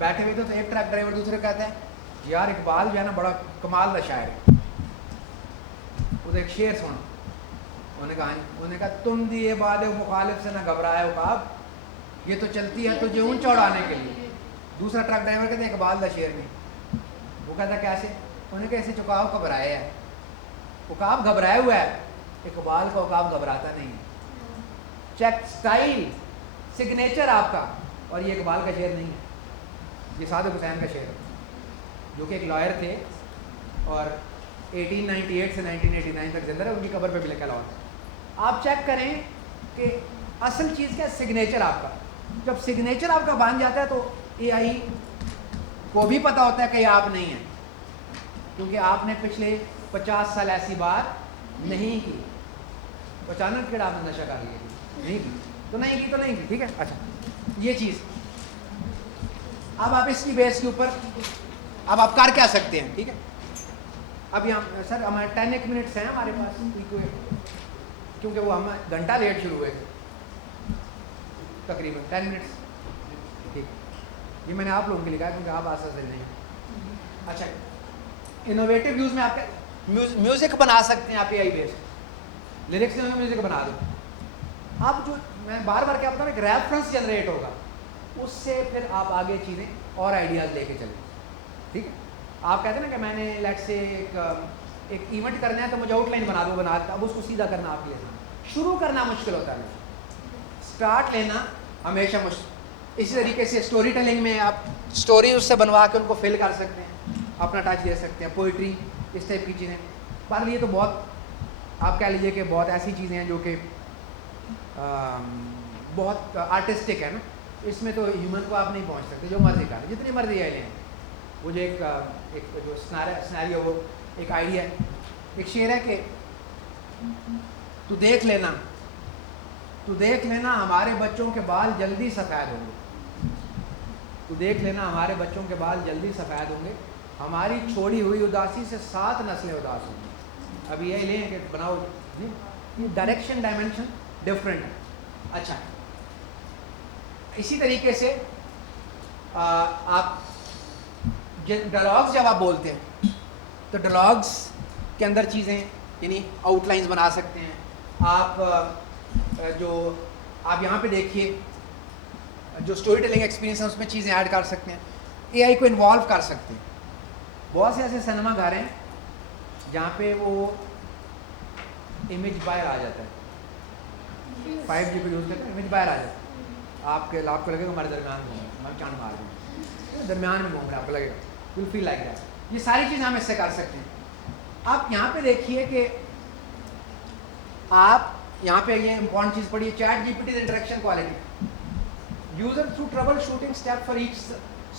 बैठे हुए थे तो एक ट्रक ड्राइवर दूसरे कहता है यार इकबाल जो है ना बड़ा कमाल का शायर है, उसे एक शेर सुना। उन्होंने कहा तुम दिए बाद मुखालिफ से ना घबराए उकाब, ये तो चलती है तुझे ऊंचा उड़ाने के लिए। दूसरा ट्रक ड्राइवर कहते हैं इकबाल का शेर नहीं। वो कहता कैसे? उन्होंने कहा ऐसे चुकाव घबराए है, उकाब घबराया हुआ है, इकबाल का उकाब घबराता नहीं है। चेक स्टाइल सिग्नेचर आपका, और ये इकबाल का शेर नहीं है, ये सादिक हुसैन का शेर है, जो कि एक लॉयर थे और 1898 से 1989 तक जिंदा रहे, उनकी कब्र पे भी लिखा लॉयर। आप चेक करें कि असल चीज़ क्या है, सिग्नेचर आपका। जब सिग्नेचर आपका बन जाता है तो एआई को भी पता होता है कि आप नहीं हैं, क्योंकि आपने पिछले 50 साल ऐसी बात नहीं की। अचानक फिर आपने नशा कर लिया, नहीं की तो नहीं की तो नहीं की, ठीक है। अच्छा, ये चीज़ अब आप इसकी बेस के ऊपर अब आप कर क्या सकते हैं, ठीक है। अब यहाँ सर हमारे 10 मिनट्स हैं हमारे पास, क्योंकि वो हम घंटा लेट शुरू हुए थे, तकरीबन 10 मिनट्स, ठीक। ये मैंने आप लोगों के लिए कहा क्योंकि आप आसानी से नहीं। अच्छा, इनोवेटिव यूज़ में आपका म्यूज़िक बना सकते हैं आप एआई बेस्ड, लिरिक्स में म्यूज़िक बना दो आप। जो मैं बार बार क्या बताऊँ, एक रेफरेंस जनरेट होगा, उससे फिर आप आगे चीज़ें और आइडियाज़ लेके चलें, ठीक है। आप कहते हैं ना कि मैंने लेट से एक इवेंट करना है तो मुझे आउटलाइन बना दो, बना अब उसको सीधा करना आपके लिए शुरू करना मुश्किल होता है, स्टार्ट लेना हमेशा मुश्किल। इसी तरीके से स्टोरी टेलिंग में आप स्टोरी उससे बनवा के उनको फिल कर सकते हैं, अपना टच दे सकते हैं, पोइट्री, इस टाइप की चीज़ें। पर ये तो बहुत आप कह लीजिए कि बहुत ऐसी चीज़ें हैं जो कि बहुत आर्टिस्टिक है ना, इसमें तो ह्यूमन को आप नहीं पहुंच सकते, जो मर्जी कर जितनी मर्जी आई लें। वो जो एक जो स्नैरियो, वो एक आइडिया है, एक शेर है कि तू देख लेना हमारे बच्चों के बाल जल्दी सफ़ेद होंगे, तू देख लेना हमारे बच्चों के बाल जल्दी सफ़ेद होंगे, हमारी छोड़ी हुई उदासी से 7 नस्लें उदास होंगी। अब ये लें कि बनाओ, ये डायरेक्शन डायमेंशन डिफरेंट है। अच्छा, इसी तरीके से आप डायलॉग्स जब आप बोलते हैं तो डायलॉग्स के अंदर चीज़ें यानी आउटलाइंस बना सकते हैं आप। जो आप यहाँ पे देखिए जो स्टोरी टेलिंग एक्सपीरियंस है उसमें चीज़ें ऐड कर सकते हैं, एआई को इन्वॉल्व कर सकते हैं। बहुत से ऐसे सिनेमा घर हैं जहाँ पे वो इमेज बाहर आ जाता है, 5G पे यूज़ करते हैं, इमेज बाहर आ जाता है, आपको लगेगा हमारे दरमियान घूम रहे, हमारे चांद मार रहे हैं, दरमियान में घूम रहे, आपको लगेगा, विल फील लाइक दैट। ये सारी चीज़ें हम इससे कर सकते हैं। आप यहाँ पे देखिए कि आप यहाँ पे ये इंपॉर्टेंट चीज़ पढ़िए, chat GPT interaction quality, user through trouble shooting step for each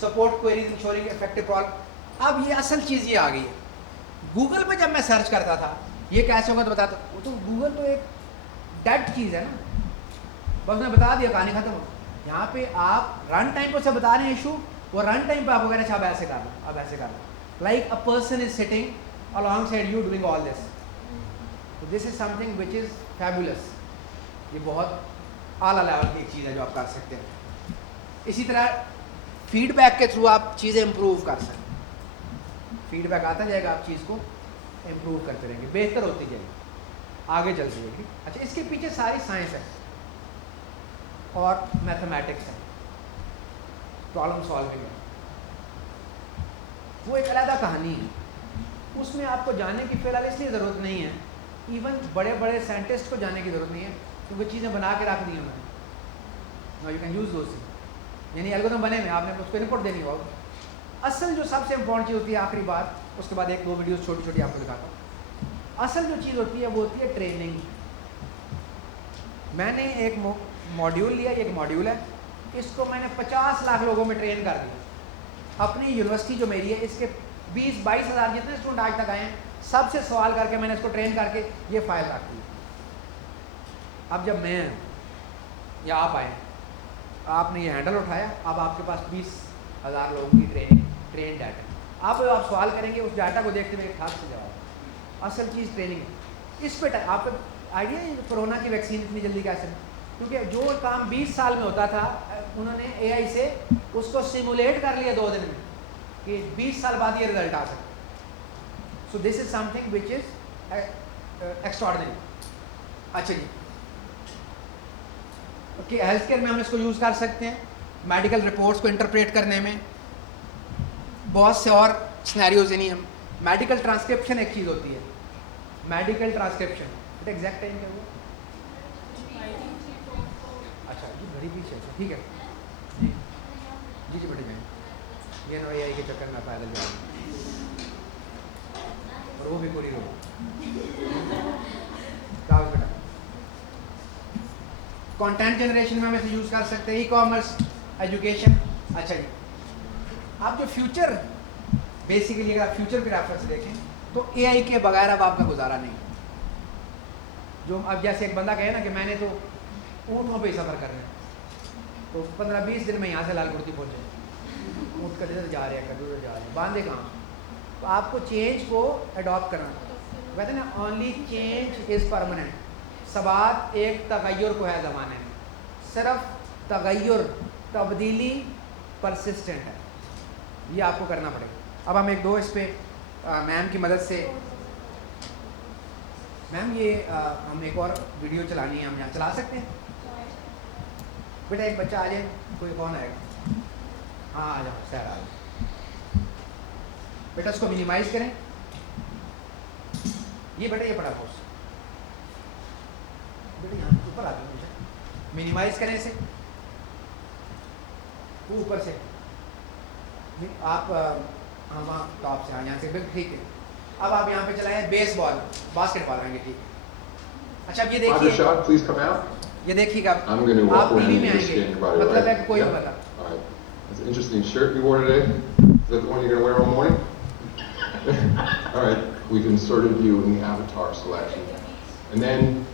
support queries ensuring effective problem. अब ये असल चीज़ ये आ गई है। गूगल पे जब मैं सर्च करता था ये कैसे होगा तो बताता, तो गूगल तो एक डेड चीज़ है ना, बस मैं बता दिया, कहानी खत्म हो। यहाँ पे आप रन टाइम पे उसे बता रहे हैं इशू, वो रन टाइम पे आपको कह रहे हैं अब ऐसे कर लो, अब ऐसे कर लो, like a person is sitting alongside you doing all this. तो this is something which is fabulous, ये बहुत आला लेवल की एक चीज़ है जो आप कर सकते हैं। इसी तरह फीडबैक के थ्रू आप चीज़ें इम्प्रूव कर सकते हैं, फीडबैक आता जाएगा, आप चीज़ को इम्प्रूव करते रहेंगे, बेहतर होती जाएगी, आगे चल जाएगी। अच्छा, इसके पीछे सारी साइंस है और मैथमेटिक्स है, प्रॉब्लम सॉल्विंग है, वो एक अलग कहानी है, उसमें आपको जाने की फिलहाल इसलिए ज़रूरत नहीं है, इवन बड़े बड़े साइंटिस्ट को जाने की ज़रूरत नहीं है, क्योंकि चीज़ें बना के रख दी उन्होंने, यू कैन यूज़ दोस, यानी एल्गोरिथम बने हुए, आपने उसको इनपुट देनी होगा। असल जो सबसे इंपॉर्टेंट चीज़ होती है, आखिरी बात, उसके बाद 1-2 वीडियोस छोटी छोटी आपको दिखाता हूँ। असल जो चीज़ होती है वो होती है ट्रेनिंग। मैंने एक मॉड्यूल लिया, एक मॉड्यूल है, इसको मैंने 50 लाख लोगों में ट्रेन कर दिया। अपनी यूनिवर्सिटी जो मेरी है, इसके 20-22 हज़ार जितने स्टूडेंट आज तक आए हैं, सबसे सवाल करके मैंने इसको ट्रेन करके ये फाइल रख दी। अब जब मैं या आप आए, आपने ये हैंडल उठाया, अब आपके पास 20,000 लोगों की ट्रेन डाटा, आप सवाल करेंगे, उस डाटा को देखते हुए एक हाथ से जवाब। असल चीज़ ट्रेनिंग है। इस पे आप आइडिया है कोरोना की वैक्सीन इतनी जल्दी कैसे, क्योंकि जो काम 20 साल में होता था उन्होंने एआई से उसको सिमुलेट कर लिया 2 दिन में कि 20 साल बाद ये रिजल्ट आ सकता। So this is something which is extraordinary. अच्छा जी, ओके, हेल्थ केयर में हम इसको यूज़ कर सकते हैं, मेडिकल रिपोर्ट्स को इंटरप्रेट करने में, बहुत से और सिनेरियोज नहीं। हम मेडिकल ट्रांसक्रिप्शन एक चीज़ होती है, medical transcription but exact time क्या हुआ? अच्छा जी, घड़ी पीछे, ठीक है जी जी बेटे जाएँ, ये नो एआई के चक्कर में पैदल जा रहा हूँ और वो भी पूरी हो बेटा। कंटेंट जनरेशन में हम इसे यूज़ कर सकते हैं, ई कॉमर्स, एजुकेशन। अच्छा जी, आप जो फ्यूचर बेसिकली अगर आप फ्यूचर के रेफरेंस देखें तो एआई के बगैर अब आपका गुजारा नहीं। जो अब जैसे एक बंदा कहे ना कि मैंने तो ऊँटों पे ही सफ़र कर रहे हैं, तो 15-20 दिन में यहाँ से लाल कुर्ती पहुँचे, ऊँट कदे से जा रहे हैं, कदे से जा रहे हैं, बांधे कहाँ। तो आपको चेंज को अडॉप्ट करना, कहते हैं ना ओनली चेंज इज़ परमानेंट। सबात एक तगय्युर को है ज़माने में, सिर्फ तगय्युर, तब्दीली परसिस्टेंट है, ये आपको करना पड़ेगा। अब हम एक दो इस पे मैम की मदद से, मैम ये हम एक और वीडियो चलानी है, हम यहाँ चला सकते हैं बेटा? एक बच्चा आ जाए, कोई कौन आएगा? हाँ आ जाओ, सर आ जाओ बेटा, इसको मिनिमाइज करें। ये बेटा ये पड़ा पोस्ट बेटा, यहाँ ऊपर आ जाओ, मुझे मिनिमाइज करें इसे ऊपर से, आप हाँ वहाँ टॉप से, हाँ यहाँ से बिल्कुल ठीक है। अब आप यहाँ पे चलाएं बेसबॉल, बास्केटबॉल आएंगे, ठीक है। अच्छा अब ये देखिए, ये देखिएगा आप टीवी में आएंगे, मतलब है कि कोई भी बता। That's an interesting shirt you wore today. Is that the one you're going to wear all morning? All right, we've inserted you in the avatar selection. And then,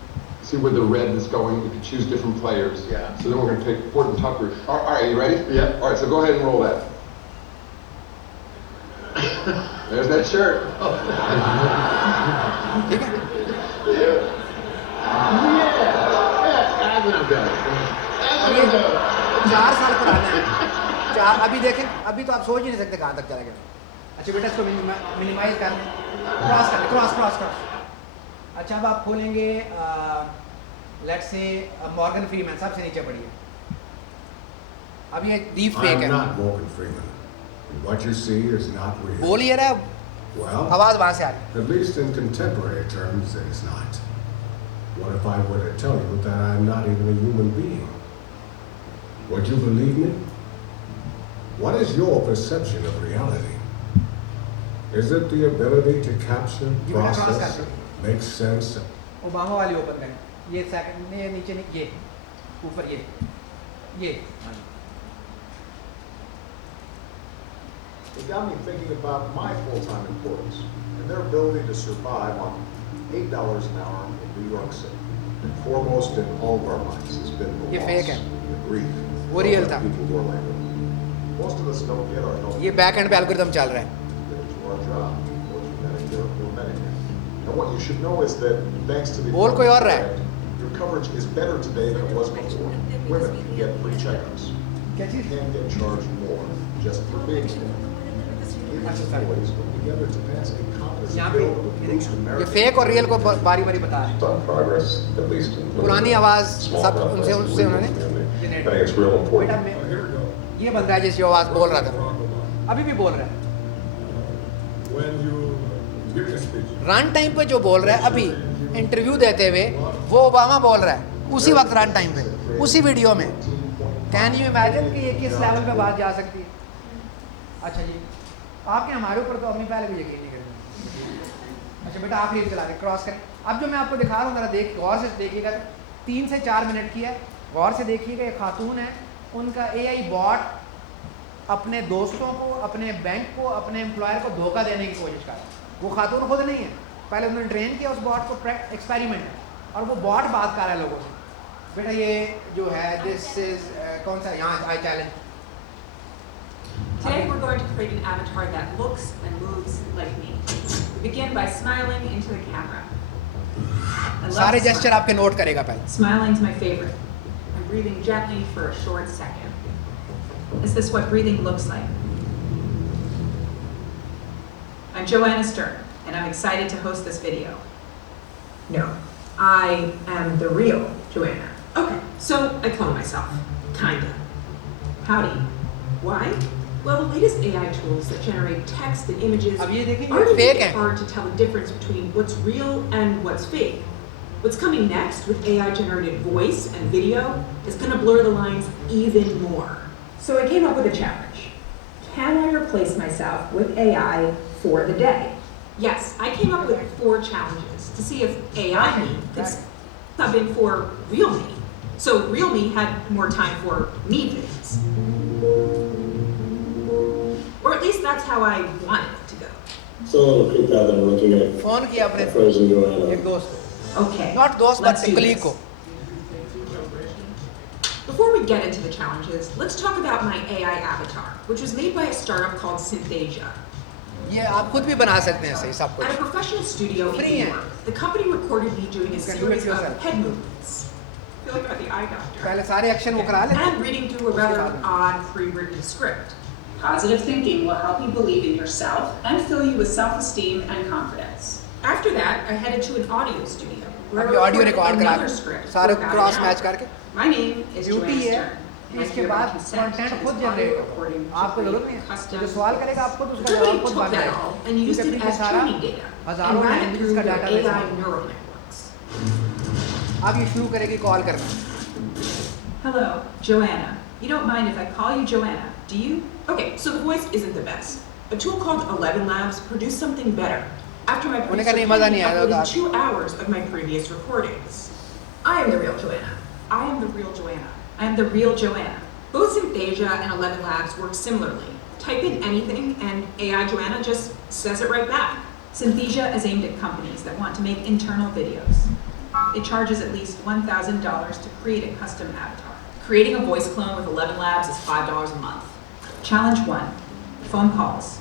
see where the red is going? You can choose different players. Yeah. So then we're going to take Horton Tucker. All right, you ready? Yeah. All right, so go ahead and roll that. There's that shirt. ये 4 साल पुराना है, अभी देखें, अभी तो आप सोच ही नहीं सकते कहाँ तक चला गया। अच्छा बेटा इसको मिनिमाइज कर लें, क्रॉस कर लें, क्रॉस। अच्छा अब आप खोलेंगे लेट्स से मॉर्गन फ्रीमैन, सबसे नीचे पढ़िए। अब ये डीप फेक है। Morgan Freeman. What you see is not real. बोल ही रहा है, Well, आवाज़ वहाँ से आ रही। at least in contemporary terms, it is not. What if I were to tell you that I'm not even a human being? Would you believe me? What is your perception of reality? Is it the ability to capture, process, make sense? Obama वाली open करें, ये second में, ये नीचे नहीं, ये ऊपर, ये It got me thinking about my full-time employees and their ability to survive on $8 an hour in New York City. And foremost in all of our minds has been the ये loss, fake है, the grief, वो real था। people who are labor. Most of us don't get our health ये back and पे algorithm चल रहा है। to our job, or to Medicare or Medicare. And what you should know is that thanks to the बोल कोई और रहा है। Act, your coverage is better today than it was before. Women can get free checkups. क्या चीज़? Can get charged more just for being there. These employees work together to pass a competence यहाँ पे bill that would boost ये American fake और real को बारी बारी बता रहे हैं। On progress, at least in पुरानी आवाज़ small सब enough उनसे places उन्होंने legally, I think it's real important. बेटा मैं ये बंदा है जिसकी आवाज़ बोल रहा था, अभी भी बोल रहा है। When you give a speech, run time पे जो बोल रहा है अभी इंटरव्यू देते हुए, वो ओबामा बोल रहा है उसी वक्त रन टाइम पे, उसी वीडियो में। कैन यू इमेजिन कि ये किस लेवल पे बात जा सकती है? अच्छा जी, आपके हमारे ऊपर तो अम्मी पहले भी यकीन नहीं करती। अच्छा बेटा आखिरी चला के क्रॉस करें। अब जो मैं आपको दिखा रहा हूँ ज़रा देख गौर से देखिएगा, तो 3 से 4 मिनट की है, गौर से देखिएगा। ये खातून है, उनका एआई बॉट अपने दोस्तों को, अपने बैंक को, अपने एम्प्लॉयर को धोखा देने की कोशिश कर रहा है। वो खातून खुद नहीं है, पहले उन्होंने ट्रेन किया उस बॉट को, एक्सपेरिमेंट है, और वो बॉट बात कर रहा है लोगों से। बेटा ये जो है दिस इज कौन सा, यहाँ I challenge. Today we're going to create an avatar that looks and moves like me. We begin by smiling into the camera. I love सारे to जेस्चर smile. आपके नोट करेगा पहले। Smiling's my favorite. breathing gently for a short second. Is this what breathing looks like? I'm Joanna Stern, and I'm excited to host this video. No, I am the real Joanna. Okay, so I clone myself. Kinda. Howdy. Why? Well, the latest AI tools that generate text and images अब ये देखिए, are ये fake making है. it hard to tell the difference between what's real and what's fake. What's coming next with AI-generated voice and video is going to blur the lines even more. So I came up with a challenge. Can I replace myself with AI for the day? Yes, I came up with 4 challenges to see if AI me could sub in for real me. So real me had more time for me things. Or at least that's how I wanted it to go. So on a quick tab, I'm looking at phone किया अपने frozen Joanna. एक दोस्त को, Okay. not दोस्त let's but do colleague this. को. Before we get into the challenges, let's talk about my AI avatar, which was made by a startup called Synthesia. ये आप खुद भी बना सकते हैं सही सब At a कुछ. professional studio in Free New है. York, the company recorded me doing a You can do it series of yourself. head movements. I feel like I'm at the eye doctor. पहले सारे action वो करा लेते. And reading through a rather odd pre-written script. Positive thinking will help you believe in yourself and fill you with self-esteem and confidence. After that, I headed to an audio studio where अब I ये audio recorded record करा another के script सारे for about cross an match hour. करके. My name is duty Joanna है Stern. कि and I इसके hereby बाद consent कंटेंट to खुद this audio जनरेट recording हो. to आपको जरूरत create नहीं है. custom जो सवाल करेगा आपको तो The उसका जवाब company खुद took बन that जाएगा. all and used क्योंकि it पीछे as सारा training data and हजारों ran it लैंग्वेज through का their डाटा बेस AI है. neural networks. अब ये शुरू करेगी कॉल करना. Hello, Joanna. You don't mind if I call you Joanna, do you? Okay, so the voice isn't the best. A tool called 11 Labs produced something better. After my उन्हें का नहीं, producer मजा नहीं आया uploaded होगा. 2 hours of my previous recordings. I am the real Joanna. I am the real Joanna. I am the real Joanna. Both Synthesia and 11 Labs work similarly. Type in anything and AI Joanna just says it right back. Synthesia is aimed at companies that want to make internal videos. It charges at least $1,000 to create a custom avatar. Creating a voice clone with 11 Labs is $5 a month. Challenge 1, phone calls.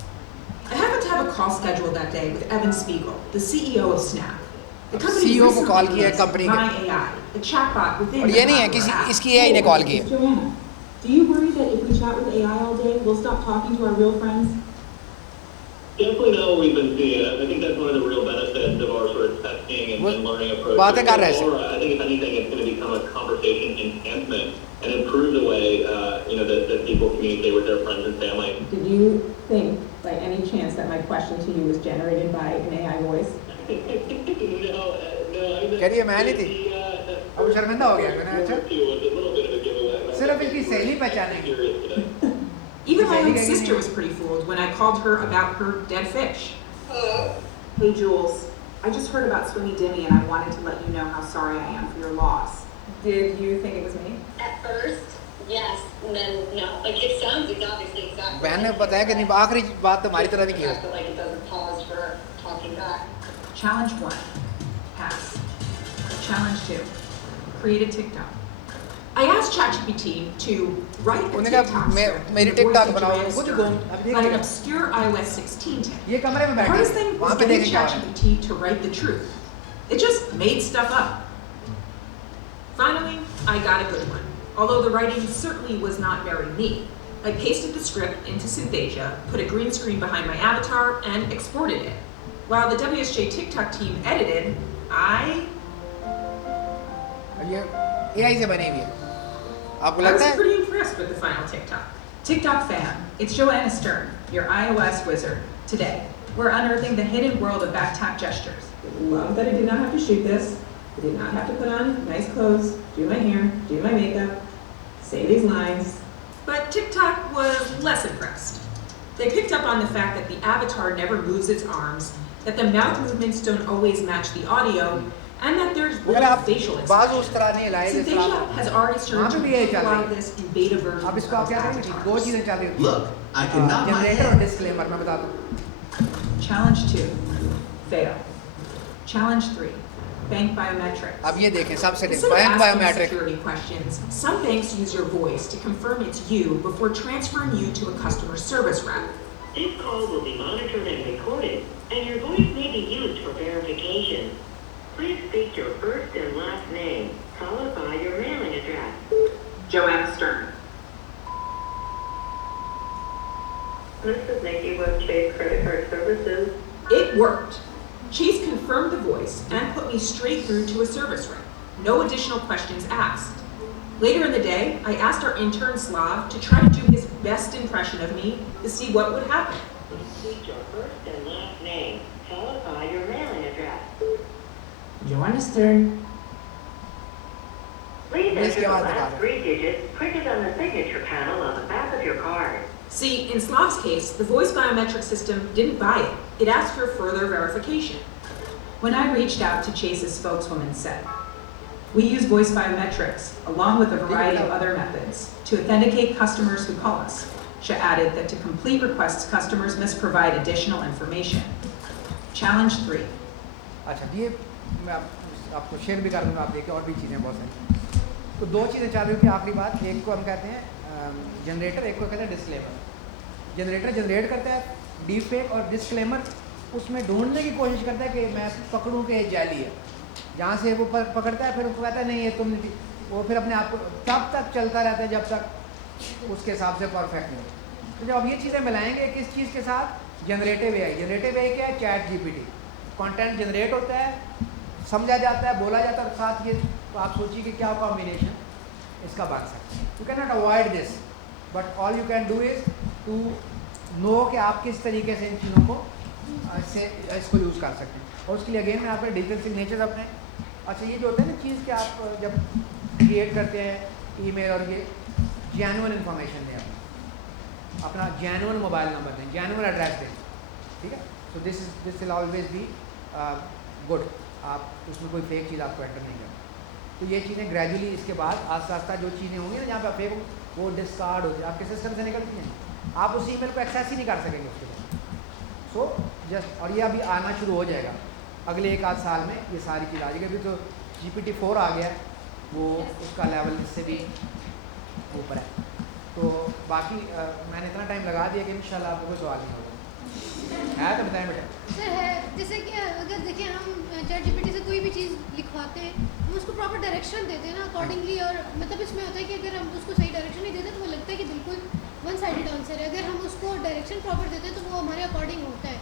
I happened to have a call scheduled that day with Evan Spiegel, the CEO of Snap. The company CEO को recently call किया है released company के. My AI, a chatbot within और the ये नहीं है Popular किसी app. इसकी AI ने कॉल की है. Joanna, do you worry that if we chat with AI all day, we'll stop talking to our real friends? Definitely not what we've been seeing. I think that's one of the real benefits of our sort of testing and, वो and learning approach. बातें कर रहे हैं. Or I think if anything, it's going to become a conversation enhancement and improve the way that people communicate with their friends and family. Did you think, by any chance, that my question to you was generated by an AI voice? No. I mean, करिए मैं नहीं थी. अब शर्मिंदा हो गया मैंने. अच्छा was a little bit of a giveaway. सिर्फ इसकी सहेली पहचानेगी. Curious today. Even my own Okay. sister was pretty fooled when I called her about her dead fish. Hey Jules, I just heard about Swinny Dimmy and I wanted to let you know how sorry I am for your loss. Did you think it was me? At first, yes, and then no. Like it sounds obviously exactly. बहन ने like बताया कि नहीं आखिरी बात तुम्हारी तरह नहीं की. But like it doesn't pause for talking back. Challenge 1, pass. Challenge 2, create a TikTok. I asked ChatGPT to write a उन्होंने कहा, TikTok मैं- script मेरी with the voice TikTok of बनाओ. Joanna खुद Stern घूम, अब about an देखिएगा. obscure iOS 16 tip. ये कमरे में The बैठी hardest है. thing वहाँ was पे getting देखेंगे क्या हो रहा है. ChatGPT to write the truth. It just made stuff up. Finally, I got a good one. Although the writing certainly was not very neat. I pasted the script into Synthesia, put a green screen behind my avatar, and exported it. While the WSJ TikTok team edited, ये AI से बनी हुई है. आपको I लगता was है? pretty impressed with the final TikTok. TikTok fan, it's Joanna Stern, your iOS wizard. Today, we're unearthing the hidden world of back tap gestures. Love that I did not have to shoot this. I did not have to put on nice clothes, do my hair, do my makeup, say these lines. But TikTok was less impressed. They picked up on the fact that the avatar never moves its arms, that the mouth movements don't always match the audio, and that there's वो कहना little आप facial बाजू expression. उस तरह नहीं लाए जिस तरह Synthesia has already वहाँ started पे to भी यही do a चल lot रही of है. this in beta versions अब इसको आप of क्या करेंगे? avatars. दो चीजें चल रही होती हैं. Look, I can nod my generator और head. डिस्क्लेमर मैं बता दूं. Challenge 2, fail. Challenge 3, bank biometrics. अब ये देखें सबसे Instead of bank asking biometric. security questions, some banks use your voice to confirm it's you before transferring you to a customer service rep. This call will be monitored and recorded, and your voice may be used for verification. Please speak your first and last name, followed by your mailing address. Joanna Stern. This is Nikki with Chase Credit Card Services. It worked. Chase confirmed the voice and put me straight through to a service rep. No additional questions asked. Later in the day, I asked our intern Slav to try to do his best impression of me to see what would happen. Please your first and last name, followed by your mailing address. Joanna Stern. Please Miss enter the Gavada. last 3 digits printed on the signature panel on the back of your card. See, in Slav's case, the voice biometric system didn't buy it. It asked for further verification. When I reached out to Chase's spokeswoman said, "We use voice biometrics, along with a variety of other methods, to authenticate customers who call us." She added that to complete requests, customers must provide additional information. Challenge 3. अच्छा ये मैं आपको share भी कर दूँगा, आप देखिए और भी चीज़ें बहुत सारी। तो 2 चीज़ें चालू की आखिरी बात, एक को हम कहते हैं जनरेटर, एक को कहते हैं डिस्क्लेमर। जनरेटर जनरेट करता है डीप फेक, और डिस्क्लेमर उसमें ढूंढने की कोशिश करता है कि मैं पकड़ूं कि ये जाली है। जहाँ से वो पकड़ता है फिर उसको कहता है नहीं ये तुम नहीं, वो फिर अपने आप को तब तक चलता रहता है जब तक उसके हिसाब से परफेक्ट नहीं। तो जब अब ये चीज़ें मिलाएंगे किस चीज़ के साथ, जनरेटिव एआई। जनरेटिव एआई क्या है? Chat GPT. कंटेंट जनरेट होता है, समझा जाता है, बोला जाता है, और साथ ये तो आप सोचिए कि क्या कॉम्बिनेशन इसका बन सकता है। You can not avoid this, but all you can do is to know कि आप किस तरीके से इन चीज़ों को इसको यूज़ कर सकते हैं। और उसके लिए अगेन मैं आपके डिजिटल सिग्नेचर अपने, अच्छा ये जो होता है ना चीज़ कि आप जब क्रिएट करते हैं ईमेल, और ये जेन्युइन इन्फॉर्मेशन दें, अपना जेन्युइन मोबाइल नंबर दें, जेन्युइन एड्रेस दें, ठीक है। So this will always be good, आप उसमें कोई फेक चीज़ आपको एंटर नहीं करना। तो ये चीज़ें ग्रेजुअली इसके बाद आस्ता आस्ता जो चीज़ें होंगी ना जहाँ पे फेक वो डिस्कार्ड होती है, आपके सिस्टम से निकलती हैं, आप उस ईमेल को एक्सेस ही नहीं कर सकेंगे उसके बाद। सो जस्ट, और ये अभी आना शुरू हो जाएगा अगले 1-8 साल में, ये सारी चीज़ आ जाएगी। अभी तो GPT-4 आ गया है, वो उसका लेवल इससे भी ऊपर है। तो बाकी मैंने इतना टाइम लगा दिया कि इंशाल्लाह आपको कोई सवाल नहीं होगा। है तो बताएं बेटा। सर है, जैसे कि अगर देखिए हम चैट जीपीटी से कोई भी चीज़ लिखवाते हैं, हम उसको प्रॉपर डायरेक्शन देते हैं ना अकॉर्डिंगली, और मतलब इसमें होता है कि अगर हम उसको सही डायरेक्शन नहीं देते तो वो लगता है कि बिल्कुल वन साइडेड आंसर है। अगर हम उसको डायरेक्शन प्रॉपर देते हैं तो वो हमारे अकॉर्डिंग होता है।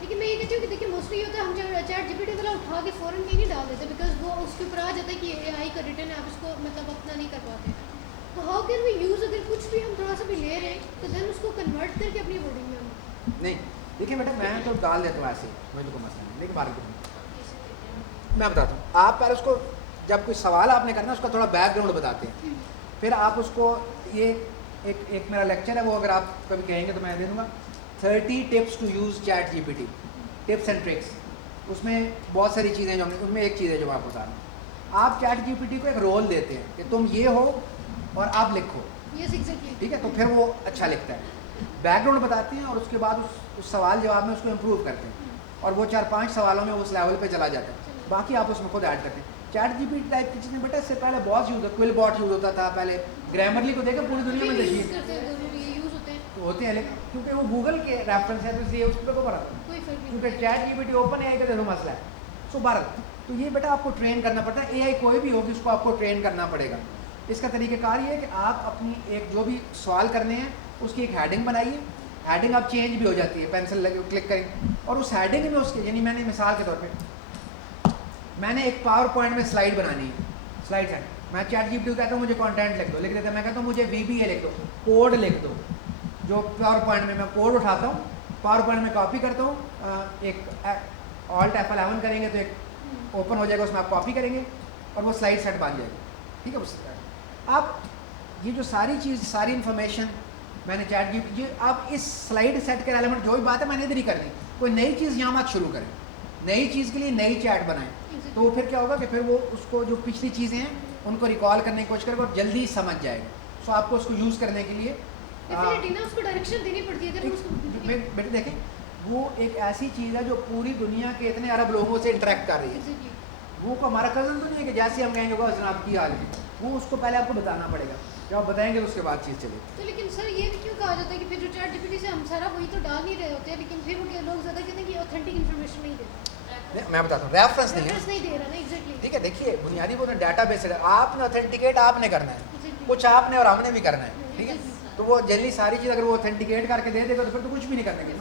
लेकिन मैं ये कहती हूँ कि देखिए मोस्टली होता है हम चैट जीपीटी वाला उठा के फ़ौरन कहीं नहीं डाल देते, बिकॉज वो उसके ऊपर आ जाता है कि एआई का रिटर्न है, आप इसको मतलब अपना नहीं कर पाते। तो हाउ कैन वी यूज़, अगर कुछ भी हम थोड़ा सा भी ले रहे हैं तो देन उसको कन्वर्ट करके अपनी वर्डिंग में हम नहीं देखिए बेटा, मैं तो डाल देता हूँ ऐसे, मुझे कोई मसला नहीं। लेकिन बात मैं बताता हूँ, आप पहले उसको जब कोई सवाल आपने करना उसका थोड़ा बैकग्राउंड बताते हैं, फिर आप उसको ये एक मेरा लेक्चर है, वो अगर आप कभी कहेंगे तो मैं दे दूँगा 30 tips to use chat GPT, tips and tricks. उसमें बहुत सारी चीज़ें जो हमने, उसमें एक चीज़ है जो मैं आपको बता रहा हूँ। आप चैट जीपीटी को एक रोल देते हैं कि तुम ये हो और आप लिखो, यस एग्जैक्टली, ठीक है, तो फिर वो अच्छा लिखता है। बैकग्राउंड बताते हैं और उसके बाद उस सवाल जवाब में उसको इम्प्रूव करते हैं, और वो 4-5 सवालों में उस लेवल पे चला जाता है। बाकी आप उसमें खुद ऐड करते हैं। चैट जीपीटी टाइप की चीज़ें बेटा इससे पहले बहुत यूज़ होता, क्विल बॉट यूज़ होता था पहले, ग्रामरली को देखा पूरी दुनिया में देखिए तो होते हैं, लेकिन क्योंकि वो गूगल के रेफरेंस है तो इसलिए उस पर को भारत, क्योंकि चैट जीपीटी ओपन एआई का देखो मसला है। सो भारत, तो ये बेटा आपको ट्रेन करना पड़ता है। एआई कोई भी होगी उसको आपको ट्रेन करना पड़ेगा। इसका तरीक़ेकार ये है कि आप अपनी एक जो भी सवाल करने हैं उसकी एक हेडिंग बनाइए, हेडिंग अब चेंज भी हो जाती है, पेंसिल लगे क्लिक करेंगे और उस हेडिंग में उसके, यानी मैंने मिसाल के तौर पे मैंने एक पावर पॉइंट में स्लाइड बनानी है, स्लाइड है, मैं चैट जीपीटी को कहता हूँ मुझे कंटेंट लिख दो, लिख देता, मैं कहता हूँ मुझे VBA लिख दो, कोड लिख दो। जो पावर पॉइंट में मैं कोड उठाता हूँ, पावर पॉइंट में कॉपी करता हूँ, एक Alt F11 करेंगे तो एक ओपन हो जाएगा, उसमें आप कॉपी करेंगे और वो स्लाइड सेट बन जाएगी, ठीक है। उससे आप ये जो सारी चीज़, सारी इन्फॉर्मेशन मैंने चैट जीपीटी, आप इस स्लाइड सेट के एलिमेंट जो भी बात है मैंने इधर ही कर दी, कोई नई चीज़ यहाँ मत शुरू करें, नई चीज़ के लिए नई चैट बनाएं, तो फिर क्या होगा कि फिर वो उसको जो पिछली चीज़ें हैं उनको रिकॉल करने की कोशिश करेगा और जल्दी समझ जाएगा। सो आपको उसको यूज़ करने के लिए उसको डायरेक्शन देनी पड़ती है। अगर उसको बेटे देखें, वो एक ऐसी चीज़ है जो पूरी दुनिया के इतने अरब लोगों से इंटरेक्ट कर रही है। वो को हमारा कज़न तो नहीं है कि जैसे हम कहेंगे वो जनाब की हाल है, वो उसको पहले आपको बताना पड़ेगा, जब आप बताएंगे तो उसके बाद चीज़ चलेगी। तो लेकिन सर ये भी क्यों कहा जाता है कि फिर जो चैट जीपीटी से हम सारा वही तो डाल नहीं रहे होते हैं, लेकिन फिर वो लोग ज़्यादा कहते हैं कि ऑथेंटिक इन्फॉर्मेशन नहीं देते। मैं बताता हूँ, रेफरेंस नहीं नहीं दे रहा ना, एग्जैक्टली, ठीक है। देखिए बुनियादी वो डाटा बेस है, आपने ऑथेंटिकेट आपने करना है, कुछ आपने और हमने भी करना है, ठीक है। तो वो जनरली सारी चीज़ अगर वो ऑथेंटिकेट करके दे देगा तो फिर तो कुछ भी नहीं करने की।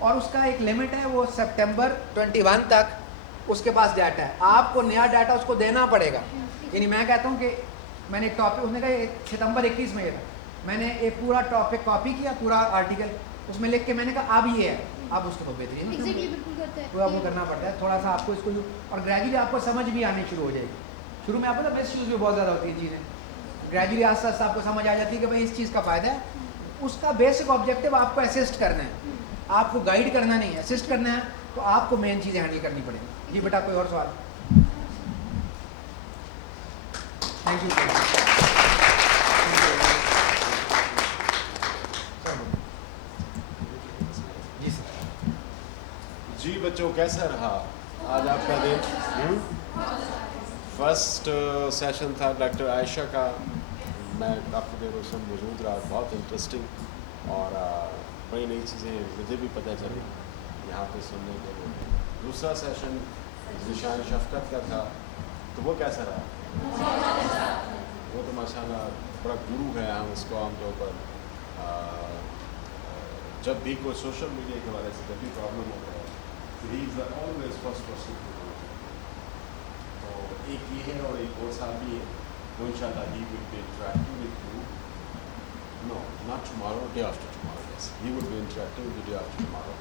और उसका एक लिमिट है, वो सितंबर 21 तक उसके पास डाटा है, आपको नया डाटा उसको देना पड़ेगा। यानी मैं कहता हूँ कि मैंने एक टॉपिक, उसने कहा सितंबर 21 में ये था, मैंने एक पूरा टॉपिक कॉपी किया, पूरा आर्टिकल उसमें लिख के मैंने कहा अब ये है, अब उसको तो बेहतरीन बिल्कुल करता है, तो आपको करना पड़ता है थोड़ा सा आपको इसको, और ग्रेजुअली आपको समझ भी आनी शुरू हो जाएगी। शुरू में आपको ना मिस यूज़ भी बहुत ज़्यादा होती है चीज़ें, ग्रेजुअली आस्ते आस्ते आपको समझ आ जाती है कि भाई इस चीज़ का फ़ायदा है। उसका बेसिक ऑब्जेक्टिव आपको असिस्ट करना है, आपको गाइड करना नहीं है, असिस्ट करना है। तो आपको मेन चीज़ें हैंडल करनी पड़ेगी। जी बेटा, कोई और सवाल? Thank you. जी सर। जी बच्चों, कैसा रहा आज आपका दिन? फर्स्ट सेशन था डॉक्टर आयशा का, मैं काफ़ी देर उसमें मौजूद रहा, बहुत इंटरेस्टिंग और बड़ी नई चीज़ें मुझे भी पता चली यहाँ पे सुनने के लिए। दूसरा सेशन निशान शफकत का था, तो वो कैसा रहा? वो तो माशाल्लाह बड़ा गुरु है, हम उसको आमतौर पर जब भी कोई सोशल मीडिया के बारे से जब भी प्रॉब्लम होता है, he is always first person to do. तो एक ये है और एक और साहब भी है, वो इंशाल्लाह he will be interacting with you, no not tomorrow, day after tomorrow, yes he will be interacting with day after tomorrow.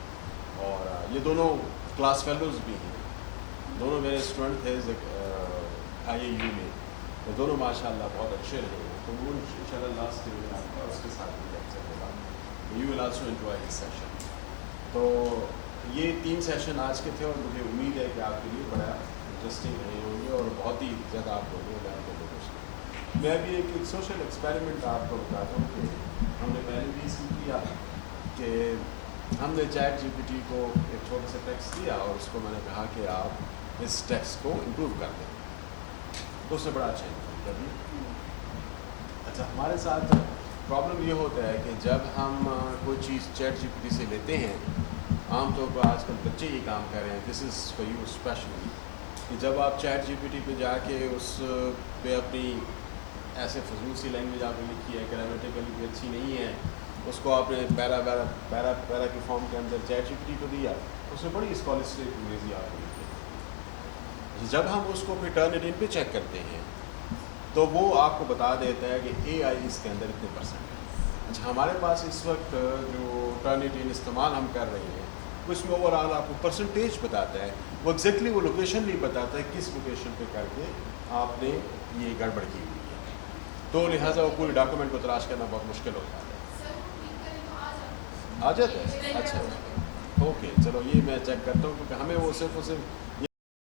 और ये दोनों क्लास फेलोज भी हैं, दोनों मेरे स्टूडेंट थे IAU में, तो दोनों माशाल्लाह बहुत अच्छे रहे हैं। तो वो इंशाल्लाह लास्ट ईयर में आपका उसके साथ भी लेक्चर होगा, you will also enjoy this session. तो ये 3 सेशन आज के थे और मुझे उम्मीद है कि आपके लिए बड़ा इंटरेस्टिंग रहे होंगे और बहुत ही ज़्यादा आप लोगों को लर्न करने को। मैं भी एक सोशल एक्सपेरिमेंट आपको बताता हूँ कि हमने पहले भी इसमें किया कि हमने ChatGPT को एक छोटा सा टेक्स्ट दिया और उसको मैंने कहा कि आप इस टेक्स्ट को इम्प्रूव कर दें, तो उससे बड़ा अच्छा इम्प्रूव कर दिया। अच्छा, हमारे साथ प्रॉब्लम ये होता है कि जब हम कोई चीज़ ChatGPT से लेते हैं, आमतौर पर आजकल बच्चे ये काम कर रहे हैं, this is for you specially, कि जब आप ChatGPT पे जाके उस पे अपनी ऐसे फजूल सी लैंग्वेज आपने लिखी है, ग्रामेटिकली भी अच्छी नहीं है, उसको आपने पैरा के फॉर्म के अंदर ChatGPT को दिया, उसमें बड़ी स्कॉलस्टिक अंग्रेजी आपको लिखी। जब हम उसको फिर टर्निटिन पे चेक करते हैं तो वो आपको बता देता है कि AI इसके अंदर इतने % है। अच्छा, हमारे पास इस वक्त जो टर्निटिन इस्तेमाल हम कर रहे हैं, उसमें ओवरऑल आपको परसेंटेज बताता है, वो एग्जैक्टली वो लोकेशन नहीं बताता है किस लोकेशन पे करके आपने ये गड़बड़ की हुई है, तो लिहाजा वो पूरे डॉक्यूमेंट को तलाश करना बहुत मुश्किल होता है। आ जाता है? अच्छा, ओके, चलो ये मैं चेक करता हूँ, क्योंकि हमें वो सिर्फ